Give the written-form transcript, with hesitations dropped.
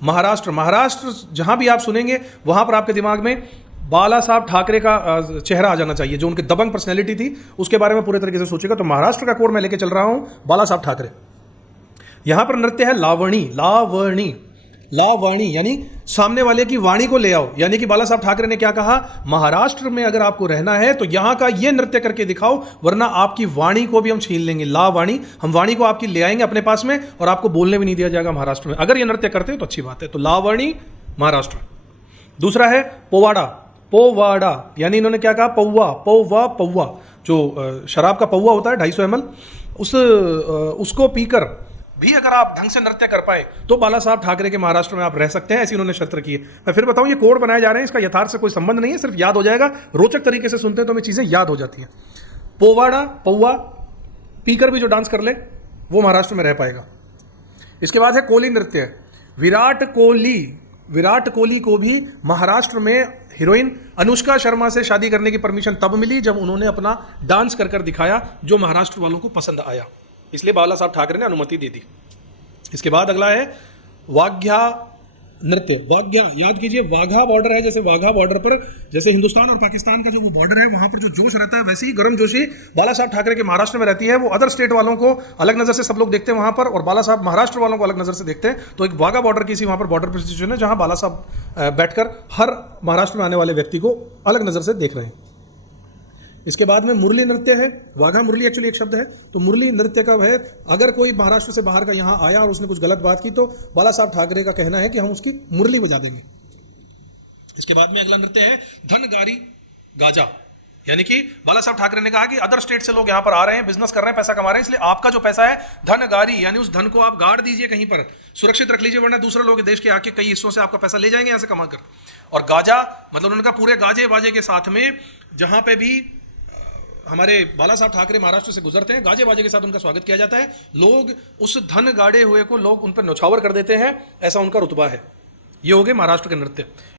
महाराष्ट्र महाराष्ट्र जहां भी आप सुनेंगे वहां पर आपके दिमाग में बाला साहब ठाकरे का चेहरा आ जाना चाहिए, जो उनकी दबंग पर्सनैलिटी थी उसके बारे में पूरे तरीके से सोचेगा। तो महाराष्ट्र का कोड मैं लेके चल रहा हूं, बाला साहब ठाकरे। यहां पर नृत्य है लावणी। लावणी लावणी यानी सामने वाले की वाणी को ले आओ। यानी कि बाला साहब ठाकरे ने क्या कहा, महाराष्ट्र में अगर आपको रहना है तो यहां का ये नृत्य करके दिखाओ, वरना आपकी वाणी को भी हम छीन लेंगे। लावणी, हम वाणी को आपकी ले आएंगे अपने पास में और आपको बोलने भी नहीं दिया जाएगा महाराष्ट्र में। अगर ये नृत्य करते हो तो अच्छी बात है। तो लावणी महाराष्ट्र। दूसरा है पोवाड़ा। पोवाड़ा यानी इन्होंने क्या कहा, पौवा पौवा पौवा, जो शराब का पौवा होता है 250 ml, उसको पीकर भी अगर आप ढंग से नृत्य कर पाए तो बाला साहब ठाकरे के महाराष्ट्र में आप रह सकते हैं, ऐसी उन्होंने शर्त रखी है। मैं फिर बताऊं, ये कोड बनाए जा रहे हैं, इसका यथार्थ से कोई संबंध नहीं है, सिर्फ याद हो जाएगा। रोचक तरीके से सुनते हैं तो हमें चीजें याद हो जाती हैं। पोवाड़ा पौवा पीकर भी जो डांस कर ले वो महाराष्ट्र में रह पाएगा। इसके बाद है कोली नृत्य। विराट कोहली, विराट कोहली को भी महाराष्ट्र में हीरोइन अनुष्का शर्मा से शादी करने की परमिशन तब मिली जब उन्होंने अपना डांस कर कर दिखाया, जो महाराष्ट्र वालों को पसंद आया, इसलिए बाला साहब ठाकरे ने अनुमति दे दी। इसके बाद अगला है वाघ्या नृत्य। वाघ्या याद कीजिए, वाघा बॉर्डर है, जैसे वाघा बॉर्डर पर जैसे हिंदुस्तान और पाकिस्तान का जो वो बॉर्डर है वहां पर जो जोश रहता है, वैसे ही गर्म जोशी बाला साहब ठाकरे के महाराष्ट्र में रहती है। वो अदर स्टेट वालों को अलग नजर से सब लोग देखते हैं वहां पर, और बाला साहब महाराष्ट्र वालों को अलग नजर से देखते हैं। तो एक वाघा बॉर्डर की सी वहां पर बॉर्डर पर सिचुएशन है, जहां बाला साहब बैठकर हर महाराष्ट्र में आने वाले व्यक्ति को अलग नजर से देख रहे हैं। इसके बाद में मुरली नृत्य है। वाघा मुरली एक्चुअली एक शब्द है। तो मुरली नृत्य का है, अगर कोई महाराष्ट्र से बाहर का यहाँ आया और उसने कुछ गलत बात की तो बाला साहब ठाकरे का कहना है कि हम उसकी मुरली बजा देंगे। इसके बाद में अगला नृत्य है धनगारी गाजा। यानी कि बाला साहब ठाकरे ने कहा कि अदर स्टेट से लोग यहाँ पर आ रहे हैं, बिजनेस कर रहे हैं, पैसा कमा रहे हैं, इसलिए आपका जो पैसा है धनगारी यानी उस धन को आप गाड़ दीजिए, कहीं पर सुरक्षित रख लीजिए, वरना दूसरे लोग देश के आके कई हिस्सों से आपका पैसा ले जाएंगे यहाँ से कमा कर। और गाजा मतलब उन्होंने कहा पूरे गाजे बाजे के साथ में, जहां पे भी हमारे बाला साहब ठाकरे महाराष्ट्र से गुजरते हैं, गाजे बाजे के साथ उनका स्वागत किया जाता है। लोग उस धन गाड़े हुए को लोग उन पर न्यौछावर कर देते हैं, ऐसा उनका रुतबा है। ये हो गए महाराष्ट्र के नृत्य।